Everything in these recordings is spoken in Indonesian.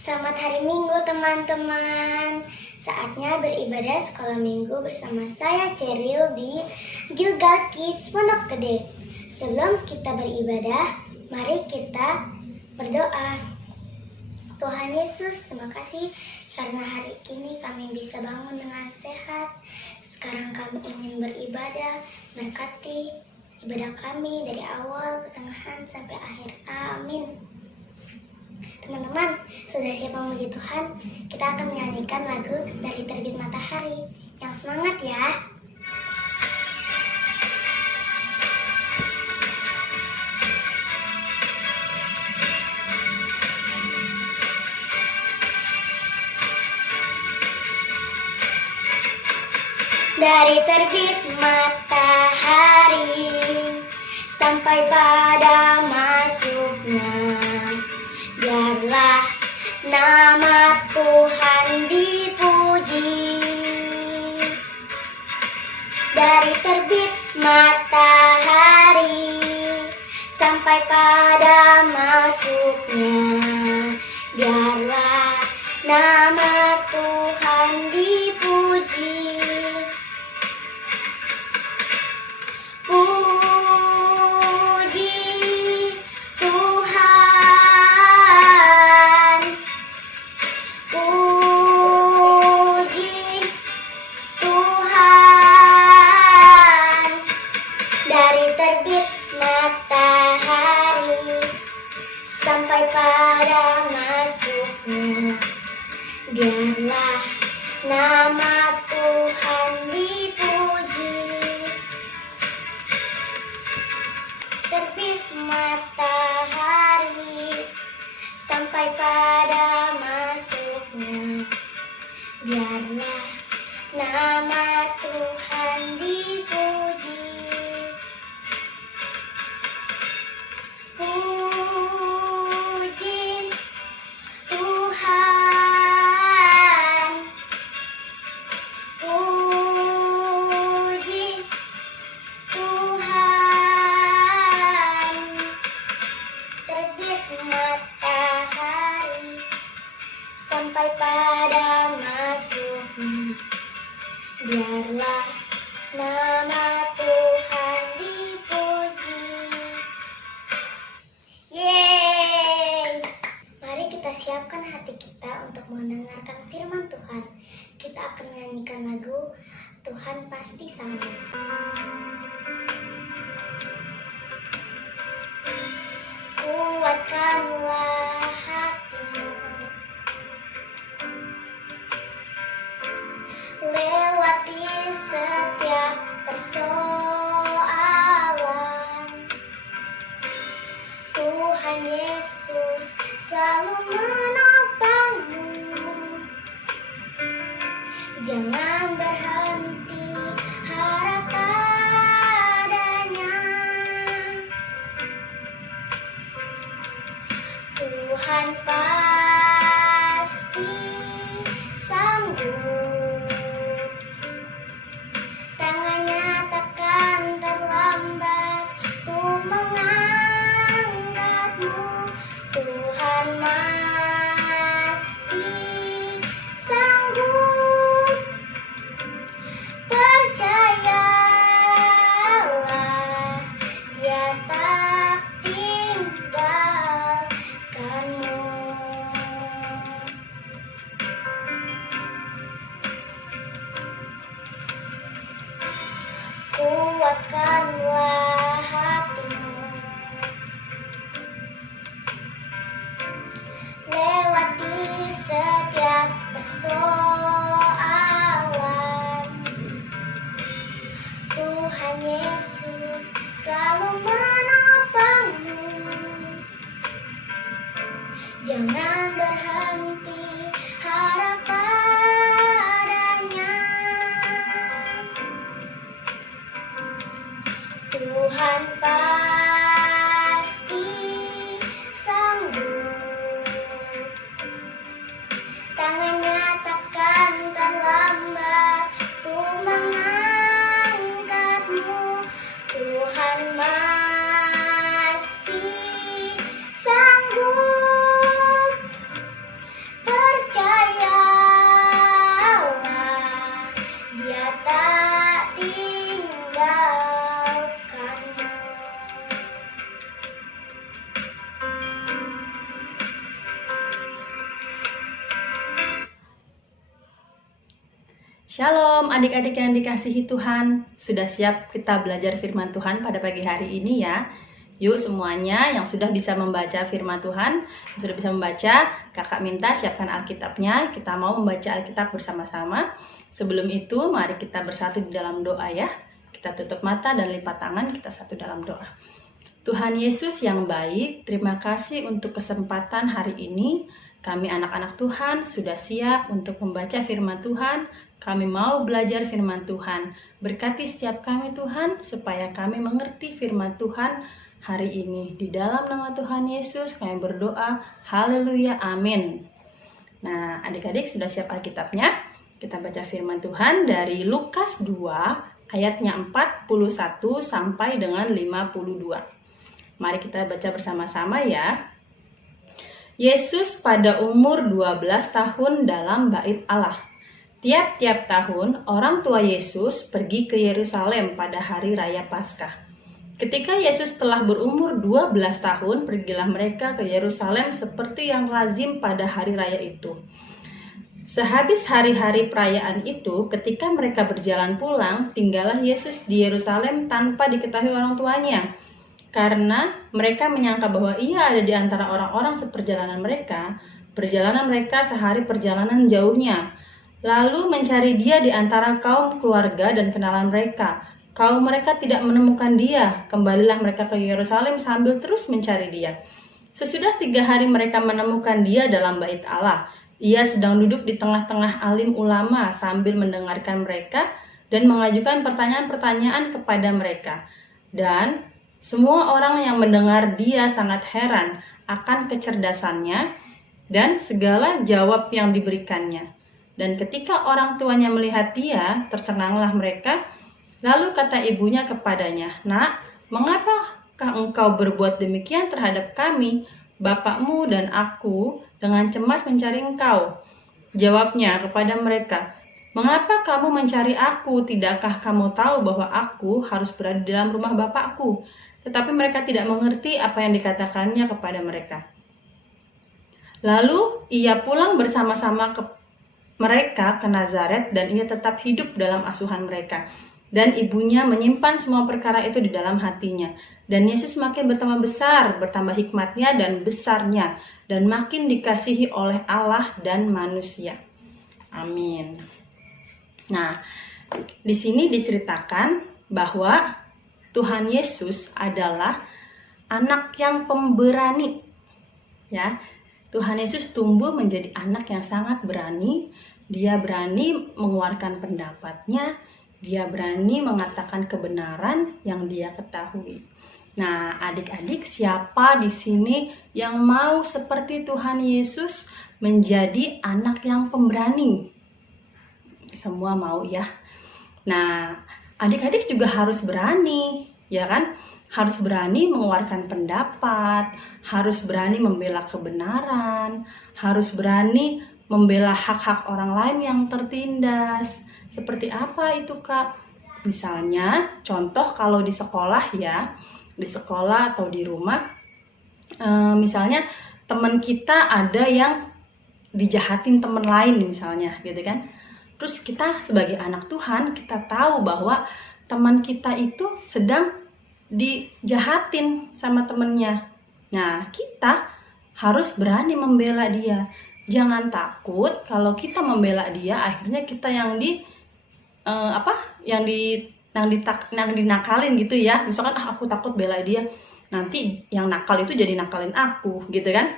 Selamat hari Minggu teman-teman. Saatnya beribadah sekolah minggu bersama saya Ceril di Gilgal Kids Pondok Gede. Sebelum kita beribadah, mari kita berdoa. Tuhan Yesus, terima kasih karena hari ini kami bisa bangun dengan sehat. Sekarang kami ingin beribadah, berkati ibadah kami dari awal, pertengahan, sampai akhir. Amin. Teman-teman, sudah siap memuji Tuhan? Kita akan menyanyikan lagu Dari Terbit Matahari. Yang semangat ya! Dari terbit matahari sampai pada masuknya, biarlah nama Tuhan dipuji. Dari terbit matahari sampai pada masuknya, biarlah nama Tuhan dipuji. Puji Tuhan, puji Tuhan. Dari terbit matahari sampai pada masuknya, biarlah nama Tuhan dipuji. Terbit matahari sampai pada masuknya, biarlah nama Tuhan dipuji. Puji Tuhan, puji Tuhan. Terbit matahari sampai pada masuknya, biarlah nama Tuhan dipuji. Yeay! Mari kita siapkan hati kita untuk mendengarkan firman Tuhan. Kita akan menyanyikan lagu Tuhan Pasti Sanggup. Kuatkanlah hatimu, lewati setiap persoalan. Tuhan Yesus selalu menopangmu. Jangan berhenti harap padanya. Tuhan pasti sanggup. Tangannya takkan terlambat untuk mengangkatmu. Tuhan masih sanggup. Percayalah, Dia tak tinggalkanmu. Kuatkanlah hatimu, lewati setiap persoalan. Tuhan Yesus selalu menopangmu. Jangan berhenti harap padanya. Shalom adik-adik yang dikasihi Tuhan. Sudah siap kita belajar firman Tuhan pada pagi hari ini ya? Yuk semuanya yang sudah bisa membaca firman Tuhan, yang sudah bisa membaca, kakak minta siapkan Alkitabnya. Kita mau membaca Alkitab bersama-sama. Sebelum itu mari kita bersatu di dalam doa ya. Kita tutup mata dan lipat tangan, kita satu dalam doa. Tuhan Yesus yang baik, terima kasih untuk kesempatan hari ini. Kami anak-anak Tuhan sudah siap untuk membaca firman Tuhan. Kami mau belajar firman Tuhan. Berkati setiap kami Tuhan, supaya kami mengerti firman Tuhan hari ini. Di dalam nama Tuhan Yesus kami berdoa, haleluya, amin. Nah, adik-adik sudah siap Alkitabnya? Kita baca firman Tuhan dari Lukas 2, ayatnya 41 sampai dengan 52. Mari kita baca bersama-sama ya. Yesus pada umur 12 tahun dalam bait Allah. Tiap-tiap tahun, orang tua Yesus pergi ke Yerusalem pada hari raya Paskah. Ketika Yesus telah berumur 12 tahun, pergilah mereka ke Yerusalem seperti yang lazim pada hari raya itu. Sehabis hari-hari perayaan itu, ketika mereka berjalan pulang, tinggallah Yesus di Yerusalem tanpa diketahui orang tuanya. Karena mereka menyangka bahwa ia ada di antara orang-orang seperjalanan mereka, perjalanan mereka sehari perjalanan jauhnya. Lalu mencari dia di antara kaum keluarga dan kenalan mereka. Kaum mereka tidak menemukan dia. Kembalilah mereka ke Yerusalem sambil terus mencari dia. Sesudah 3 hari mereka menemukan dia dalam bait Allah. Ia sedang duduk di tengah-tengah alim ulama sambil mendengarkan mereka dan mengajukan pertanyaan-pertanyaan kepada mereka. Dan semua orang yang mendengar dia sangat heran akan kecerdasannya dan segala jawab yang diberikannya. Dan ketika orang tuanya melihat dia, tercenganglah mereka. Lalu kata ibunya kepadanya, "Nak, mengapakah engkau berbuat demikian terhadap kami, bapakmu dan aku, dengan cemas mencari engkau?" Jawabnya kepada mereka, "Mengapa kamu mencari aku? Tidakkah kamu tahu bahwa aku harus berada di dalam rumah bapakku?" Tetapi mereka tidak mengerti apa yang dikatakannya kepada mereka. Lalu ia pulang bersama-sama mereka ke Nazaret dan ia tetap hidup dalam asuhan mereka. Dan ibunya menyimpan semua perkara itu di dalam hatinya. Dan Yesus makin bertambah besar, bertambah hikmatnya dan besarnya, dan makin dikasihi oleh Allah dan manusia. Amin. Nah, di sini diceritakan bahwa Tuhan Yesus adalah anak yang pemberani. Ya, Tuhan Yesus tumbuh menjadi anak yang sangat berani. Dia berani mengeluarkan pendapatnya, dia berani mengatakan kebenaran yang dia ketahui. Nah, adik-adik, siapa di sini yang mau seperti Tuhan Yesus menjadi anak yang pemberani? Semua mau ya. Nah, adik-adik juga harus berani, ya kan? Harus berani mengeluarkan pendapat, harus berani membela kebenaran, harus berani membela hak-hak orang lain yang tertindas. Seperti apa itu, Kak? Misalnya, contoh kalau di sekolah ya, di sekolah atau di rumah, misalnya teman kita ada yang dijahatin teman lain misalnya, gitu kan? Terus kita sebagai anak Tuhan, kita tahu bahwa teman kita itu sedang dijahatin sama temennya. Nah, kita harus berani membela dia. Jangan takut kalau kita membela dia, akhirnya kita yang dinakalin gitu ya. Misalkan aku takut bela dia, nanti yang nakal itu jadi nakalin aku, gitu kan?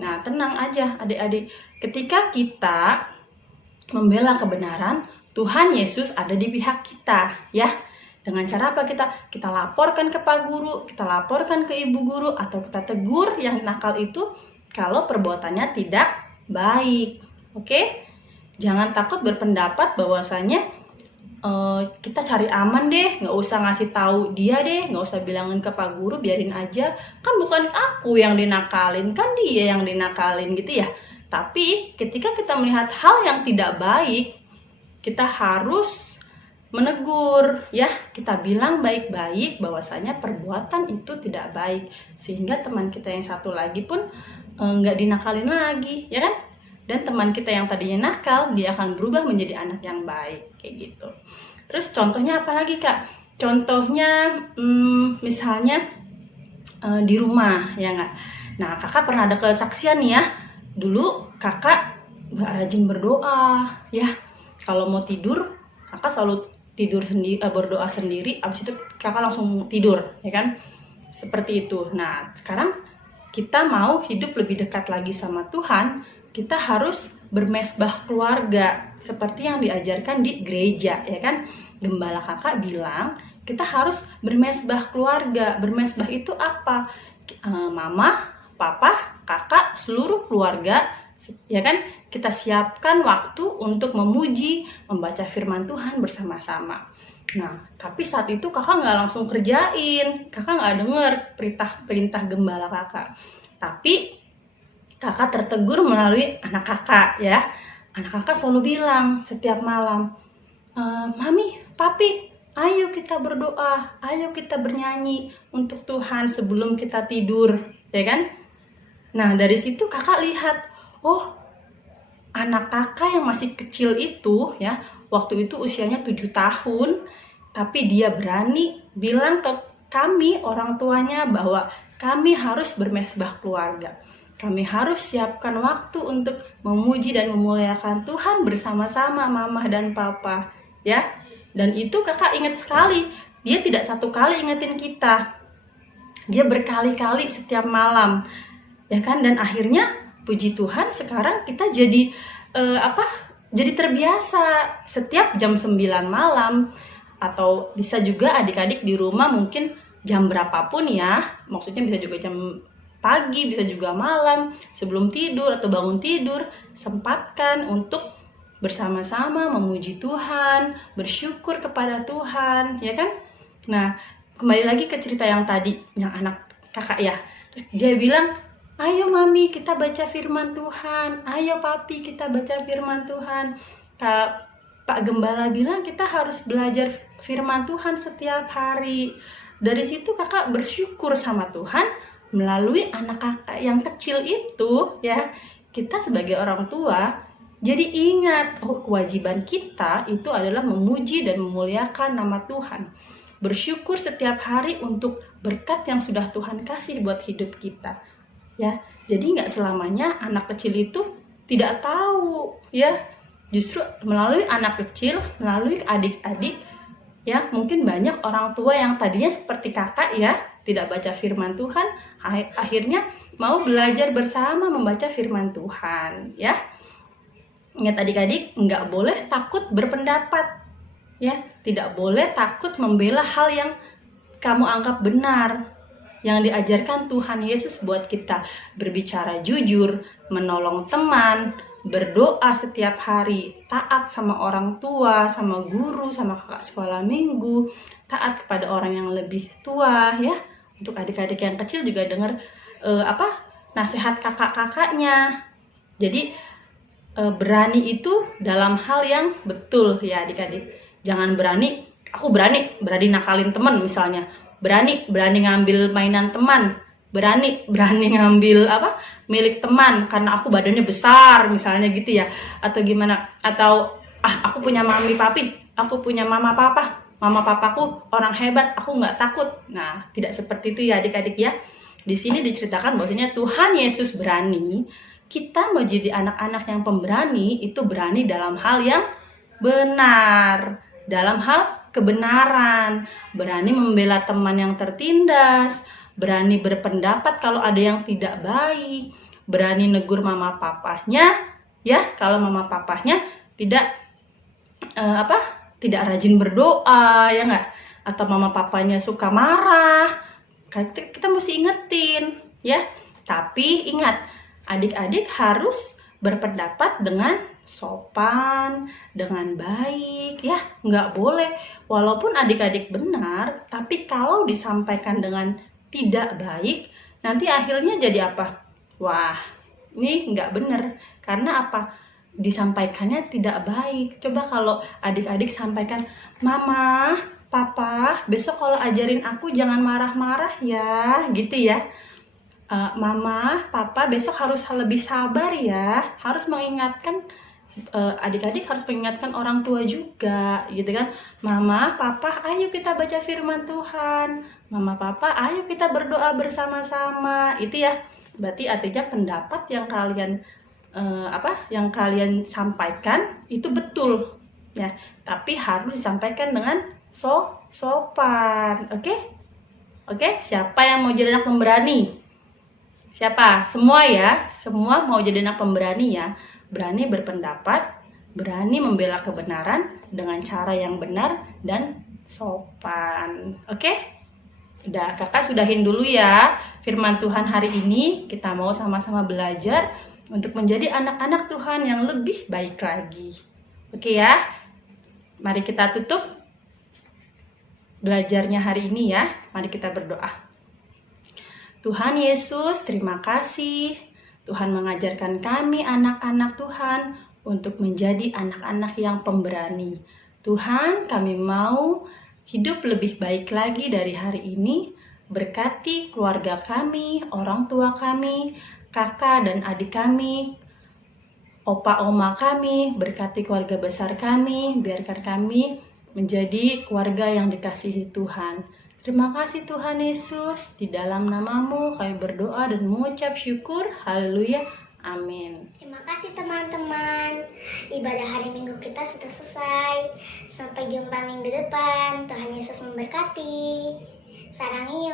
Nah, tenang aja adik-adik. Ketika kita membela kebenaran, Tuhan Yesus ada di pihak kita, ya. Dengan cara apa? Kita laporkan ke Pak Guru, kita laporkan ke Ibu Guru, atau kita tegur yang nakal itu kalau perbuatannya tidak baik. Oke? Jangan takut berpendapat bahwasanya kita cari aman deh, nggak usah ngasih tahu dia deh, nggak usah bilangin ke Pak Guru, biarin aja. Kan bukan aku yang dinakalin, kan dia yang dinakalin gitu ya. Tapi ketika kita melihat hal yang tidak baik, kita harus menegur, ya, kita bilang baik-baik bahwasanya perbuatan itu tidak baik, sehingga teman kita yang satu lagi pun nggak dinakalin lagi, ya kan? Dan teman kita yang tadinya nakal, dia akan berubah menjadi anak yang baik, kayak gitu. Terus contohnya apa lagi, Kak? Contohnya misalnya di rumah, ya nggak? Nah, Kakak pernah ada kesaksian nih ya. Dulu Kakak nggak rajin berdoa, ya. Kalau mau tidur, Kakak selalu tidur sendiri, berdoa sendiri, abis itu Kakak langsung tidur, ya kan? Seperti itu. Nah, sekarang kita mau hidup lebih dekat lagi sama Tuhan, kita harus bermesbah keluarga seperti yang diajarkan di gereja, ya kan? Gembala Kakak bilang kita harus bermesbah keluarga. Bermesbah itu apa? Mama, papa, kakak, seluruh keluarga, ya kan? Kita siapkan waktu untuk memuji, membaca firman Tuhan bersama-sama. Nah, tapi saat itu kakak nggak langsung kerjain, kakak nggak dengar perintah gembala kakak. Tapi kakak tertegur melalui anak kakak, ya. Anak kakak selalu bilang setiap malam, Mami, Papi, ayo kita berdoa, ayo kita bernyanyi untuk Tuhan sebelum kita tidur, ya kan? Nah, dari situ kakak lihat, oh, anak kakak yang masih kecil itu, ya, waktu itu usianya 7 tahun, tapi dia berani bilang ke kami, orang tuanya, bahwa kami harus bermesbah keluarga. Kami harus siapkan waktu untuk memuji dan memuliakan Tuhan bersama-sama mama dan papa, ya. Dan itu kakak ingat sekali. Dia tidak satu kali ingetin kita. Dia berkali-kali setiap malam, ya kan? Dan akhirnya puji Tuhan sekarang kita jadi jadi terbiasa setiap jam 9 malam, atau bisa juga adik-adik di rumah mungkin jam berapapun ya. Maksudnya bisa juga jam pagi, bisa juga malam, sebelum tidur atau bangun tidur, sempatkan untuk bersama-sama memuji Tuhan, bersyukur kepada Tuhan, ya kan? Nah, kembali lagi ke cerita yang tadi, yang anak kakak ya. Terus dia bilang, ayo Mami kita baca firman Tuhan, ayo Papi kita baca firman Tuhan. Pak Gembala bilang kita harus belajar firman Tuhan setiap hari. Dari situ kakak bersyukur sama Tuhan, melalui anak kakak yang kecil itu, ya, kita sebagai orang tua jadi ingat, oh, kewajiban kita itu adalah memuji dan memuliakan nama Tuhan. Bersyukur setiap hari untuk berkat yang sudah Tuhan kasih buat hidup kita, ya. Jadi nggak selamanya anak kecil itu tidak tahu, ya. Justru melalui anak kecil, melalui adik-adik, ya, mungkin banyak orang tua yang tadinya seperti kakak, ya, tidak baca firman Tuhan, akhirnya mau belajar bersama membaca firman Tuhan, ya. Ingat adik-adik, nggak boleh takut berpendapat, ya. Tidak boleh takut membela hal yang kamu anggap benar, yang diajarkan Tuhan Yesus buat kita. Berbicara jujur, menolong teman, berdoa setiap hari, taat sama orang tua, sama guru, sama kakak sekolah minggu, taat kepada orang yang lebih tua, ya. Untuk adik-adik yang kecil juga dengar nasihat kakak-kakaknya. Jadi berani itu dalam hal yang betul, ya adik-adik. Jangan berani, aku berani nakalin teman misalnya, berani ngambil mainan teman, berani ngambil milik teman karena aku badannya besar misalnya gitu ya, atau gimana, atau aku punya mami papi, aku punya mama papaku orang hebat, aku nggak takut. Nah, tidak seperti itu ya adik-adik ya. Di sini diceritakan bahwasanya Tuhan Yesus berani. Kita mau jadi anak-anak yang pemberani, itu berani dalam hal yang benar, dalam hal kebenaran, berani membela teman yang tertindas, berani berpendapat kalau ada yang tidak baik, berani negur mama papahnya, ya, kalau mama papahnya tidak tidak rajin berdoa, ya enggak, atau mama papanya suka marah, kita mesti ingetin, ya. Tapi ingat, adik-adik harus berpendapat dengan sopan, dengan baik, ya. Nggak boleh, walaupun adik-adik benar, tapi kalau disampaikan dengan tidak baik, nanti akhirnya jadi apa? Wah, ini nggak benar. Karena apa? Disampaikannya tidak baik. Coba kalau adik-adik sampaikan, Mama, Papa, besok kalau ajarin aku jangan marah-marah ya, gitu ya. Mama, Papa besok harus lebih sabar ya. Harus mengingatkan adik-adik, harus mengingatkan orang tua juga, gitu kan. Mama, Papa, ayo kita baca firman Tuhan. Mama, Papa, ayo kita berdoa bersama-sama. Itu ya. Berarti artinya pendapat yang kalian sampaikan itu betul ya. Tapi harus disampaikan dengan sopan. Oke? Oke, siapa yang mau jadi anak pemberani? Siapa? Semua ya, semua mau jadi anak pemberani ya. Berani berpendapat, berani membela kebenaran dengan cara yang benar dan sopan. Oke? Udah, kakak sudahin dulu ya firman Tuhan hari ini. Kita mau sama-sama belajar untuk menjadi anak-anak Tuhan yang lebih baik lagi. Oke ya? Mari kita tutup belajarnya hari ini ya. Mari kita berdoa. Tuhan Yesus, terima kasih. Tuhan mengajarkan kami anak-anak Tuhan untuk menjadi anak-anak yang pemberani. Tuhan, kami mau hidup lebih baik lagi dari hari ini. Berkati keluarga kami, orang tua kami, kakak dan adik kami, opa oma kami, berkati keluarga besar kami, biarkan kami menjadi keluarga yang dikasihi Tuhan. Terima kasih Tuhan Yesus, di dalam namamu kami berdoa dan mengucap syukur. Haleluya, amin. Terima kasih teman-teman. Ibadah hari Minggu kita sudah selesai. Sampai jumpa minggu depan. Tuhan Yesus memberkati. Sarangi